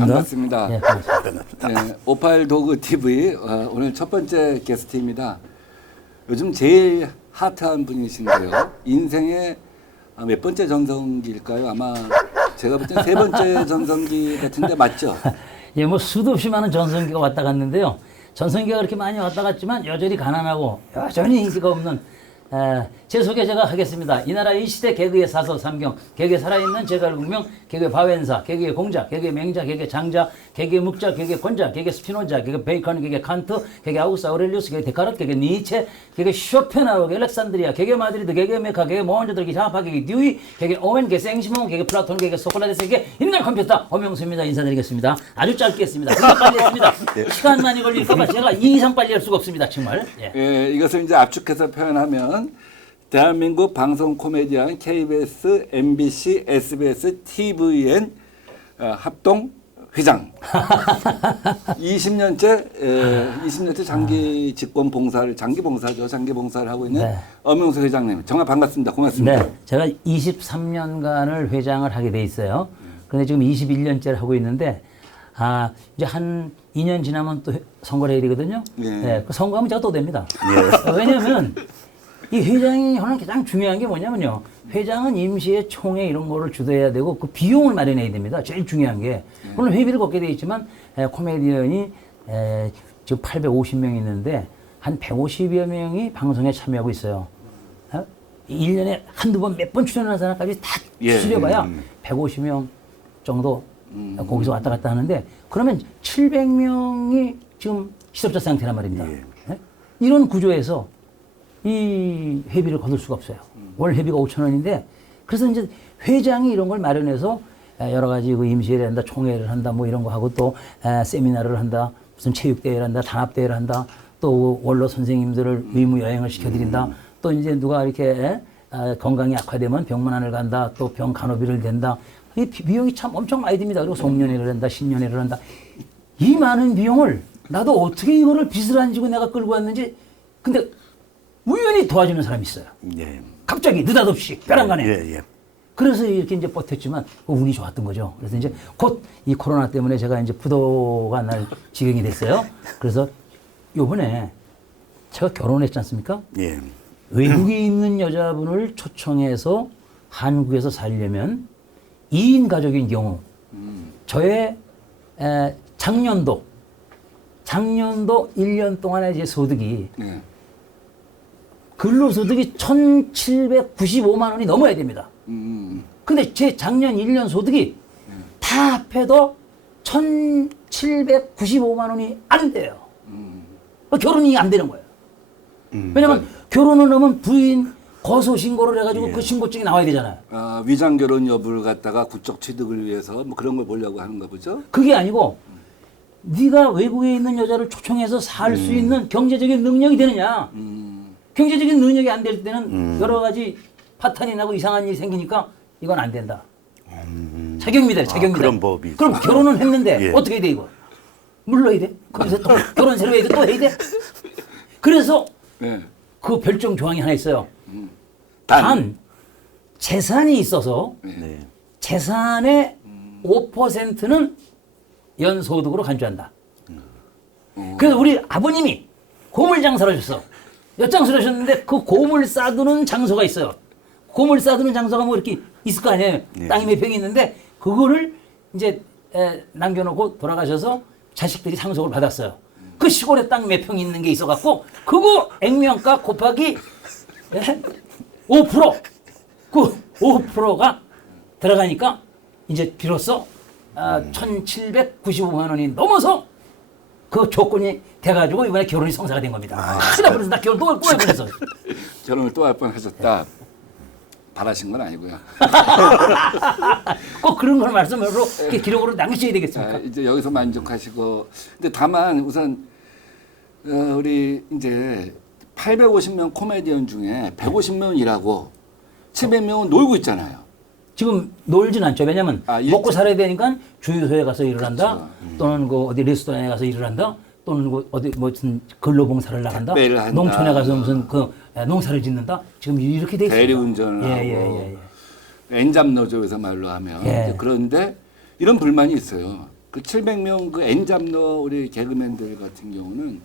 반갑습니다. 반갑습니다. 예, 반갑습니다. 네, 오팔 도그 TV 어, 오늘 첫 번째 게스트입니다. 요즘 제일 핫한 분이신데요. 인생의 아, 몇 번째 전성기일까요? 아마 제가 볼 땐 세 번째 전성기 같은데 맞죠? 예, 뭐 수도 없이 많은 전성기가 왔다 갔는데요. 전성기가 그렇게 많이 왔다 갔지만 여전히 가난하고 여전히 인기가 없는 에, 제 소개 제가 하겠습니다. 이 나라 이 시대 개그의 사서 삼경, 개그에 살아있는 제갈국명, 개그의 바웬사, 개그의 공자, 개그의 맹자, 개그의 장자, 개그의 묵자, 개그의 권자, 개그의 스피노자, 개그의 베이컨, 개그의 칸트, 개그의 아우스 아우렐리우스, 개그의 데카르트, 개그의 니체, 개그의 쇼펜하우, 개그의 알렉산드리아, 개그의 마드리드, 개그의 메카, 개그의 모한조들, 개그의 샤파, 개그의 듀이, 개그의 오웬, 개그의 생시몬, 개그의 플라톤, 개그의 소크라테스, 개그의 인날 컴퓨터, 엄영수입니다. 인사드리겠습니다. 아주 짧게 했습니다. 빨리 했습니다. 시간 많이 걸릴까봐 제가 이 이상 빨리 할 수가 없습니다. 정말. 예. 예, 이것을 이제 압축해서 표현하면 대한민국 방송 코미디언 KBS, MBC, SBS, TVN 어, 합동 회장. 20년째 에, 20년째 장기 집권 봉사를 장기 봉사죠. 장기 봉사를 하고 있는 네. 엄영수 회장님. 정말 반갑습니다. 고맙습니다. 네, 제가 23년간을 회장을 하게 돼 있어요. 그런데 지금 21년째를 하고 있는데, 아, 이제 한 2년 지나면 또 회- 선거를 해야 되거든요. 예. 네, 그 선거하면 제가 또 됩니다. 어, 왜냐면, 이 회장이 하는 가장 중요한 게 뭐냐면요. 회장은 임시의 총회 이런 거를 주도해야 되고, 그 비용을 마련해야 됩니다. 제일 중요한 게. 물론 회비를 걷게 돼 있지만, 에, 코미디언이 에, 지금 850명 있는데, 한 150여 명이 방송에 참여하고 있어요. 어? 1년에 한두 번, 몇 번 출연하는 사람까지 다 예. 추려봐야 150명 정도 거기서 왔다 갔다 하는데 그러면 700명이 지금 실업자 상태란 말입니다. 예? 이런 구조에서 이 회비를 거둘 수가 없어요. 월 회비가 5천 원인데 그래서 이제 회장이 이런 걸 마련해서 에, 여러 가지 그 임시회를 한다, 총회를 한다, 뭐 이런 거 하고 또 에, 세미나를 한다, 무슨 체육대회를 한다, 단합대회를 한다, 또 원로 선생님들을 의무 여행을 시켜드린다, 또 이제 누가 이렇게 에, 아, 건강이 악화되면 병문안을 간다, 또 병 간호비를 댄다. 이 비- 비용이 참 엄청 많이 듭니다. 그리고 송년회를 한다, 신년회를 한다. 이 많은 비용을 나도 어떻게 이거를 빚을 안 지고 내가 끌고 왔는지 근데 우연히 도와주는 사람이 있어요. 예. 갑자기 느닷없이 벼랑간에. 예, 예. 그래서 이렇게 이제 버텼지만 그 운이 좋았던 거죠. 그래서 이제 곧 이 코로나 때문에 제가 이제 부도가 날 지경이 됐어요. 그래서 요번에 제가 결혼했지 않습니까? 예. 외국에 있는 여자분을 초청해서 한국에서 살려면 2인 가족인 경우 저의 에, 작년도 작년도 1년 동안의 제 소득이 네. 근로소득이 1,795만 원이 넘어야 됩니다. 음, 근데 제 작년 1년 소득이 다 합해도 1,795만 원이 안 돼요. 그 결혼이 안 되는 거예요. 왜냐면 결혼을 하면 부인 거소 신고를 해가지고 그 신고증이 나와야 되잖아요. 아, 위장 결혼 여부를 갖다가 국적 취득을 위해서 뭐 그런 걸 보려고 하는가 보죠. 그게 아니고 네가 외국에 있는 여자를 초청해서 살수 있는 경제적인 능력이 되느냐. 경제적인 능력이 안 될 때는 여러 가지 파탄이 나고 이상한 일이 생기니까 이건 안 된다. 자격미달, 자격미달. 그런 법이 그럼 결혼은 했는데 예. 어떻게 돼 이거? 물러야 돼? 거기서 또 결혼 새로 해야 돼? 또 해야 돼? 그래서 네. 그 별정 조항이 하나 있어요. 단. 단 재산이 있어서 네. 재산의 5%는 연소득으로 간주한다. 그래서 우리 아버님이 고물 장사를 하셨어. 엿장수를 하셨는데 그 고물 싸두는 장소가 있어요. 고물 싸두는 장소가 뭐 이렇게 있을 거 아니에요. 땅이 몇 평이 있는데 그거를 이제 에, 남겨놓고 돌아가셔서 자식들이 상속을 받았어요. 그 시골에 땅 몇 평 있는 게 있어갖고 그거 액면가 곱하기 예? 5%. 그 5%가 들어가니까 이제 비로소 아, 1,795만 원이 넘어서 그 조건이 돼가지고 이번에 결혼이 성사가 된 겁니다. 큰일 그래서 나 결혼 또, 또 해버려서. 결혼을 또 할 뻔하셨다. 바라신 건 아니고요. 꼭 그런 걸 말씀으로 이렇게 기록으로 남기셔야 되겠습니까? 아, 이제 여기서 만족하시고 근데 다만 우선 어, 우리 이제 850명 코미디언 중에 150명은 일하고 700명은 놀고 있잖아요. 지금 놀진 않죠. 왜냐면 아, 일- 먹고 살아야 되니까 주유소에 가서 일을 한다. 그렇죠. 또는 그 어디 레스토랑에 가서 일을 한다. 또는 그 어디 무슨 근로봉사를 나간다. 택배를 한다. 농촌에 가서 무슨 그 농사를 짓는다. 지금 이렇게 돼 있습니다. 대리운전을 예, 하고 예, 예, 예. 엔잡 노조에서 말로 하면 예. 이제 그런데 이런 불만이 있어요. 그 700명 그 N잡러 우리 개그맨들 같은 경우는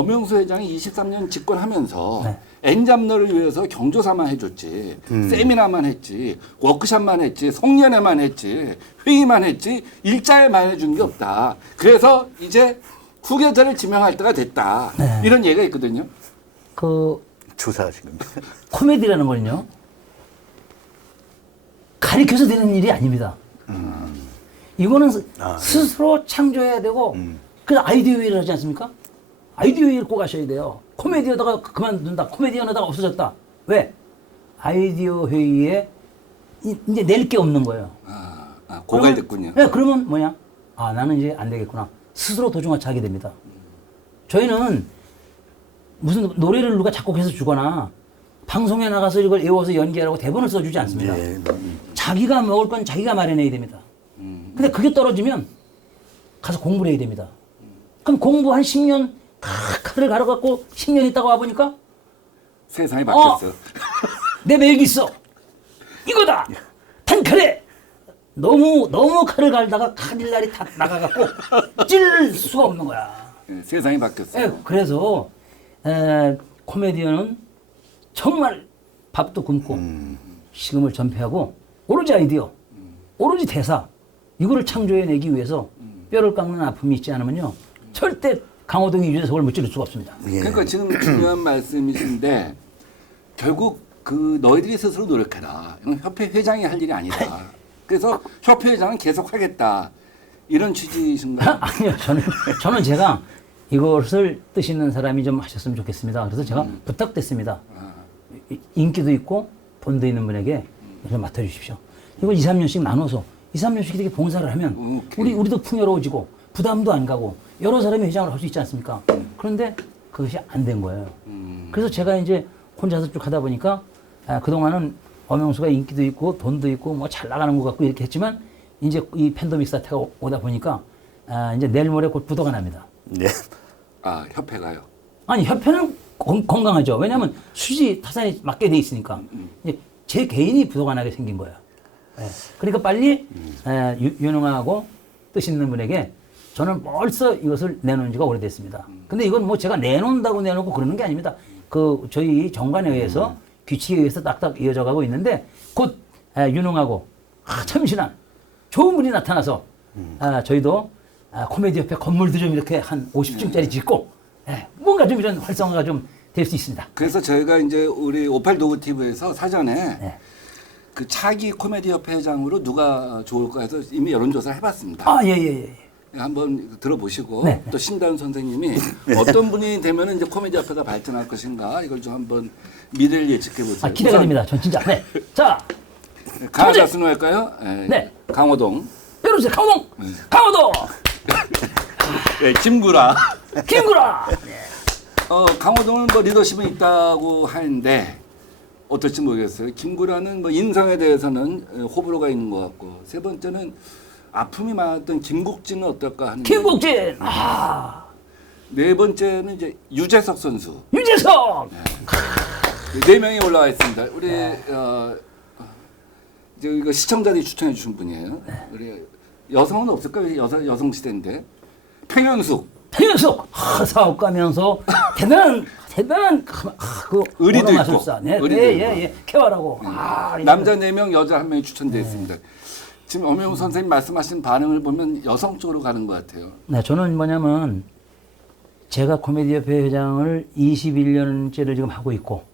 엄영수 회장이 23년 집권하면서 네. N잡러를 위해서 경조사만 해줬지 세미나만 했지 워크샵만 했지 송년회만 했지 회의만 했지 일자에만 해준 게 없다. 그래서 이제 후계자를 지명할 때가 됐다. 네. 이런 얘기가 있거든요. 그 주사하시는 코미디라는 거는요. 가리켜서 되는 일이 아닙니다. 이거는 스- 아, 스스로 창조해야 되고 그래서 아이디어 회의를 하지 않습니까? 아이디어 꼭 하셔야 돼요. 코미디어다가 그만둔다. 코미디언 하다가 없어졌다. 왜? 아이디어 회의에 이- 이제 낼 게 없는 거예요. 아, 아, 고갈 됐군요. 그러면, 네, 그러면 뭐냐? 아, 나는 이제 안 되겠구나. 스스로 도중하차하게 됩니다. 저희는 무슨 노래를 누가 작곡해서 주거나 방송에 나가서 이걸 외워서 연기하라고 대본을 써주지 않습니다. 예. 자기가 먹을 건 자기가 마련해야 됩니다. 근데 그게 떨어지면 가서 공부를 해야 됩니다. 그럼 공부 한 10년 칼을 갈아갖고 10년 있다가 와보니까 세상이 바뀌었어. 내 맥이 있어. 이거다. 단칼에 너무 너무 칼을 갈다가 칼날이 다 나가갖고 찔릴 수가 없는 거야. 예, 세상이 바뀌었어요. 예, 그래서 에, 코미디언은 정말 밥도 굶고 식음을 전폐하고 오로지 아이디어, 오로지 대사 이거를 창조해내기 위해서 뼈를 깎는 아픔이 있지 않으면요 절대 강호동의 유재석을 무찌를 수가 없습니다. 예. 그러니까 지금 중요한 말씀이신데 결국 그 너희들이 스스로 노력해라. 이건 협회 회장이 할 일이 아니다. 그래서 협회 회장은 계속 하겠다. 이런 취지이신가요? 아니요, 저는 저는 제가 이것을 뜻 있는 사람이 좀 하셨으면 좋겠습니다. 그래서 제가 부탁됐습니다. 이- 인기도 있고 돈도 있는 분에게 좀 맡아주십시오. 이걸 2, 3년씩 나눠서 2, 3년씩 이렇게 봉사를 하면. 우리 우리도 풍요로워지고 부담도 안 가고 여러 사람이 회장을 할 수 있지 않습니까? 그런데 그것이 안 된 거예요. 그래서 제가 이제 혼자서 쭉 하다 보니까 아, 그동안은 엄영수가 인기도 있고 돈도 있고 뭐 잘 나가는 것 같고 이렇게 했지만 이제 이 팬데믹 사태가 오- 오다 보니까 아, 이제 내일 모레 곧 부도가 납니다. 예. 아 협회가요. 아니 협회는 건, 건강하죠. 왜냐하면 수지 타산이 맞게 돼 있으니까. 이제 제 개인이 부도가 나게 생긴 거예요. 예. 그러니까 빨리 에, 유, 유능하고 뜻 있는 분에게 저는 벌써 이것을 내놓은 지가 오래됐습니다. 근데 이건 뭐 제가 내놓는다고 내놓고 그러는 게 아닙니다. 그 저희 정관에 의해서 규칙에 의해서 딱딱 이어져 가고 있는데 곧 에, 유능하고 아, 참신한 좋은 분이 나타나서 아, 저희도 아, 코미디 협회 건물도 좀 이렇게 한 50층짜리 짓고 예, 뭔가 좀 이런 활성화가 좀 될 수 있습니다. 그래서 저희가 이제 우리 오팔 도구 TV에서 사전에 네. 그 차기 코미디 협회 회장으로 누가 좋을까 해서 이미 여론조사를 해봤습니다. 아, 예, 예, 예. 한번 들어보시고 네. 또 신다은 선생님이 어떤 분이 되면 이제 코미디 협회가 발전할 것인가 이걸 좀 한번 미래를 예측해 보세요. 아, 기대가 됩니다. 전 진짜. 네. 자, 강하자 천재! 순호할까요? 네. 강호동, 여러분, 강호동! 강호동! 네, 김구라. 김구라! 어, 강호동은 뭐 리더십은 있다고 하는데 어떨지 모르겠어요. 김구라는 뭐 인성에 대해서는 어, 호불호가 있는 것 같고 세 번째는 아픔이 많았던 김국진은 어떨까 하는 김국진! 아, 네 번째는 이제 유재석 선수 유재석! 네 명이 올라와 있습니다. 우리 네. 어, 이제 이거 시청자들이 추천해 주신 분이에요. 네. 우리 여성은 없을까요? 여성 여성 시대인데 평현숙 태연석! 아, 사업 가면서 대단한, 대단한 그, 아, 그 의리도 있고, 마술사. 네, 의리도 예, 있고. 예, 예. 개화라고. 아, 남자 네 명, 여자 한 명이 네. 추천되어 있습니다. 지금 엄영 선생님 말씀하신 반응을 보면 여성 쪽으로 가는 것 같아요. 네, 저는 뭐냐면 제가 코미디 협회 회장을 21년째를 지금 하고 있고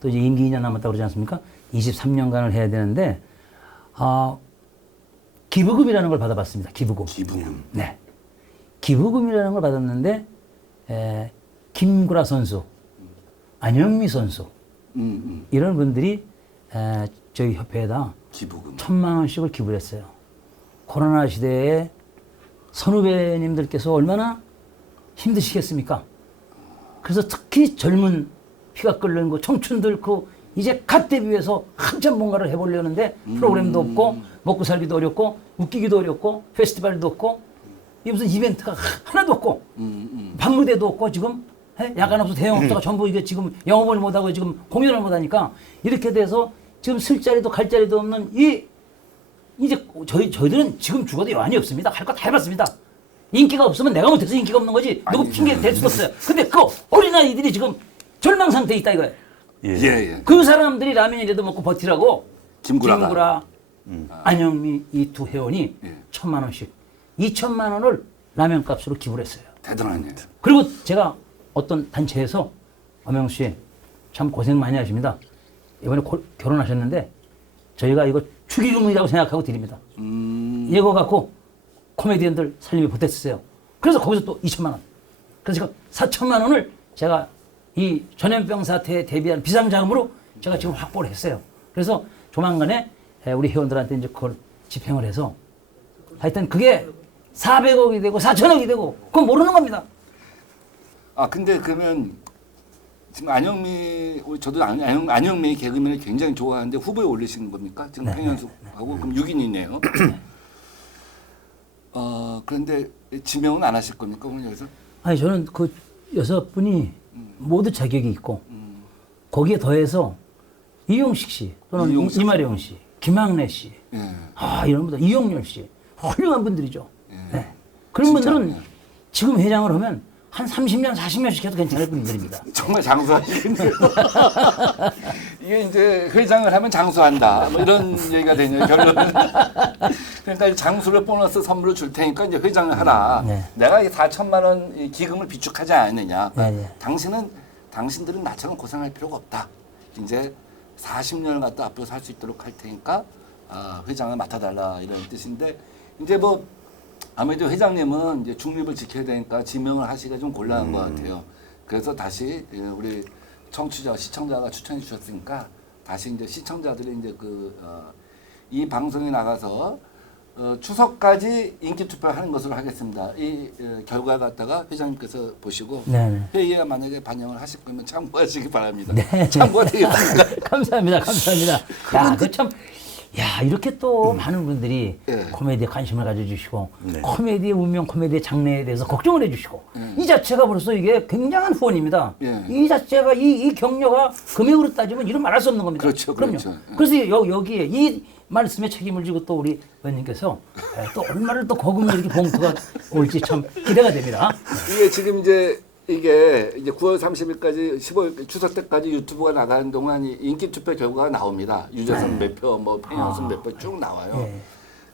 또 이제 임기 2년 남았다고 그러지 않습니까? 23년간을 해야 되는데 아 기부금이라는 걸 받아봤습니다. 기부금. 기분. 네. 기부금이라는 걸 받았는데 에, 김구라 선수, 안영미 선수 음, 음. 이런 분들이 에, 저희 협회에다 기부금. 천만 원씩을 기부를 했어요. 코로나 시대에 선후배님들께서 얼마나 힘드시겠습니까? 그래서 특히 젊은 피가 끓는 그 청춘들 그 이제 갓 데뷔해서 한참 뭔가를 해보려는데 프로그램도 없고 먹고 살기도 어렵고 웃기기도 어렵고 페스티벌도 없고 이 무슨 이벤트가 하나도 없고 음, 음. 방무대도 없고 지금 해? 야간 업소 대형업소가 전부 이게 지금 영업을 못하고 지금 공연을 못하니까 이렇게 돼서 지금 쓸 자리도 갈 자리도 없는 이 이제 저희 저희들은 지금 죽어도 여한이 없습니다. 할 거 다 해봤습니다. 인기가 없으면 내가 못해서 인기가 없는 거지. 누구 아니, 핑계 댈 수도 없어요. 근데 그 어린아이들이 지금 절망 상태에 있다 이거예요. 예, 예. 그 사람들이 라면이라도 먹고 버티라고 김구라가. 김구라, 안영미 이 두 회원이 예. 천만 원씩, 이천만 원을 라면 값으로 기부를 했어요. 대단하네. 그리고 제가 어떤 단체에서 엄영 씨 참 고생 많이 하십니다. 이번에 고- 결혼하셨는데 저희가 이거 축의금이라고 생각하고 드립니다. 음, 이거 갖고 코미디언들 살림에 보탰어요. 그래서 거기서 또 2천만 원. 그래서 제가 4천만 원을 제가 이 전염병 사태에 대비한 비상자금으로 제가 지금 확보를 했어요. 그래서 조만간에 에, 우리 회원들한테 이제 그걸 집행을 해서 하여튼 그게 400억이 되고 4천억이 되고 그건 모르는 겁니다. 아 근데 그러면 지금 안영미 우리 저도 안, 안영, 안영미 개그맨을 굉장히 좋아하는데 후보에 올리신 겁니까? 지금 네, 팽현숙하고 그럼 6인이네요. 어 그런데 지명은 안 하실 겁니까 오늘 여기서? 아니 저는 그 여섯 분이 모두 자격이 있고 음. 거기에 더해서 이용식 씨 또는 이용식 이마령 씨, 김학래 씨, 예. 아 이런 분들 이용렬 씨 훌륭한 분들이죠. 예. 네. 그런 분들은 예. 지금 회장을 하면 한 30년, 40년씩 해도 괜찮을 분들입니다. 정말 장수하시겠네요. 이게 이제 회장을 하면 장수한다. 뭐 이런 얘기가 되네요, 결론은. 그러니까 장수를 보너스 선물을 줄 테니까 이제 회장을 하라. 네. 내가 이 4천만 원이 기금을 비축하지 않느냐. 네, 네. 당신은 당신들은 나처럼 고생할 필요가 없다. 이제 40년을 갖다 앞으로 살 수 있도록 할 테니까 아, 회장을 맡아달라 이런 뜻인데 이제 뭐 아무래도 회장님은 이제 중립을 지켜야 되니까 지명을 하시기가 좀 곤란한 것 같아요. 그래서 다시 예, 우리 청취자 시청자가 추천해 주셨으니까 다시 이제 시청자들이 이제 그 어, 이 방송에 나가서 어, 추석까지 인기 투표하는 것으로 하겠습니다. 이 어, 결과 갖다가 회장님께서 보시고 네, 네. 회의에 만약에 반영을 하실 거면 참고하시기 바랍니다. 네. 참고가 되겠습니다. 감사합니다, 감사합니다. 야, 그 참, 야 이렇게 또 많은 분들이 예. 코미디에 관심을 가져주시고 네. 코미디의 운명, 코미디의 장래에 대해서 걱정을 해주시고 이 자체가 벌써 이게 굉장한 후원입니다. 예. 이 자체가 이, 이 격려가 금액으로 따지면 이런 말할 수 없는 겁니다. 그렇죠, 그럼요. 그렇죠. 예. 그래서 여, 여기에 이 말씀에 책임을 지고 또 우리 의원님께서 에, 또 얼마를 또 거금을 이렇게 봉투가 올지 참 기대가 됩니다. 이게 지금 이제 이게 이제 9월 30일까지 15일 추석 때까지 유튜브가 나가는 동안 이 인기 투표 결과가 나옵니다. 유재석 몇 표, 뭐 팽현숙 몇표 쭉 나와요. 예.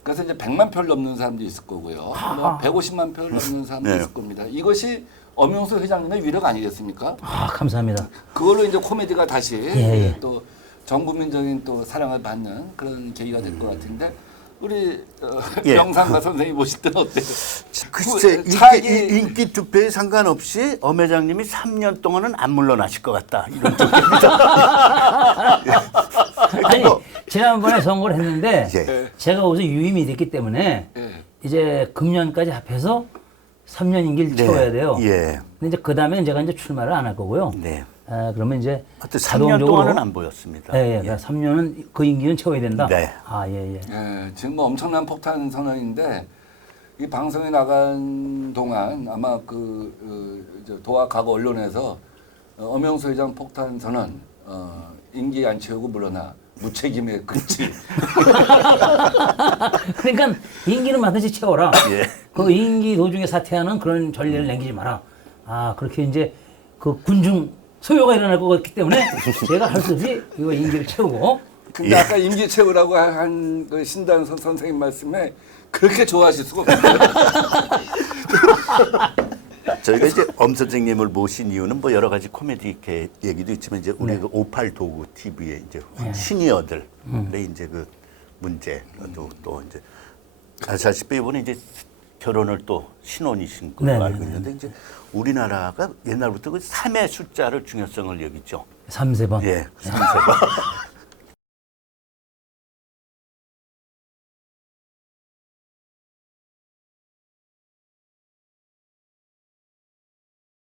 그래서 이제 100만 표를 넘는 사람도 있을 거고요. 뭐 150만 표를 넘는 사람도 네. 있을 겁니다. 이것이 엄영수 회장님의 위력 아니겠습니까? 아 감사합니다. 그걸로 이제 코미디가 다시 예, 예. 또 전국민적인 또 사랑을 받는 그런 계기가 될 것 같은데 우리 어, 예. 명상가 선생님 보실 때는 어때요? 글쎄 차기- 인기, 인기 투표에 상관없이 엄 회장님이 3년 동안은 안 물러나실 것 같다 이런 아니 뭐- 지난번에 선거를 했는데 예. 제가 거기서 유임이 됐기 때문에 예. 이제 금년까지 합해서 3년 임기를 채워야 돼요. 예. 근데 이제 그 다음에 제가 이제 출마를 안 할 거고요. 네. 아, 그러면 이제 하여튼 3년 동안은 안 보였습니다. 예, 예. 그러니까 3년은 그 임기는 채워야 된다. 네. 아, 예, 예. 예, 지금 뭐 엄청난 폭탄 선언인데 이 방송에 나간 동안 아마 그 어, 이제 도화 각 언론에서 어, 엄영수 회장 폭탄 선언 어, 임기 안 채우고 물러나 무책임의 끝이 그러니까 임기는 맞든지 채워라. 예. 그 임기 도중에 사퇴하는 그런 전례를 남기지 마라. 아, 그렇게 이제 그 군중 소요가 일어날 것 같기 때문에 제가 할 수 없이 이거 임기를 채우고. 근데 아까 임기 채우라고 한 그 신단 선, 선생님 말씀에 그렇게 좋아하실 수가 없어요. 저희가 이제 엄 선생님을 모신 이유는 뭐 여러 가지 코미디 게- 얘기도 있지만 이제 우리 그58 도구 TV의 이제 시니어들의 이제 그 문제도 또 이제 아시다시피 이번에 이제 결혼을 또 신혼이신 걸로 네, 네, 알고 네. 있는데 이제 우리나라가 옛날부터 그 3의 숫자를 중요성을 여기죠. 삼세 번 예, 3세가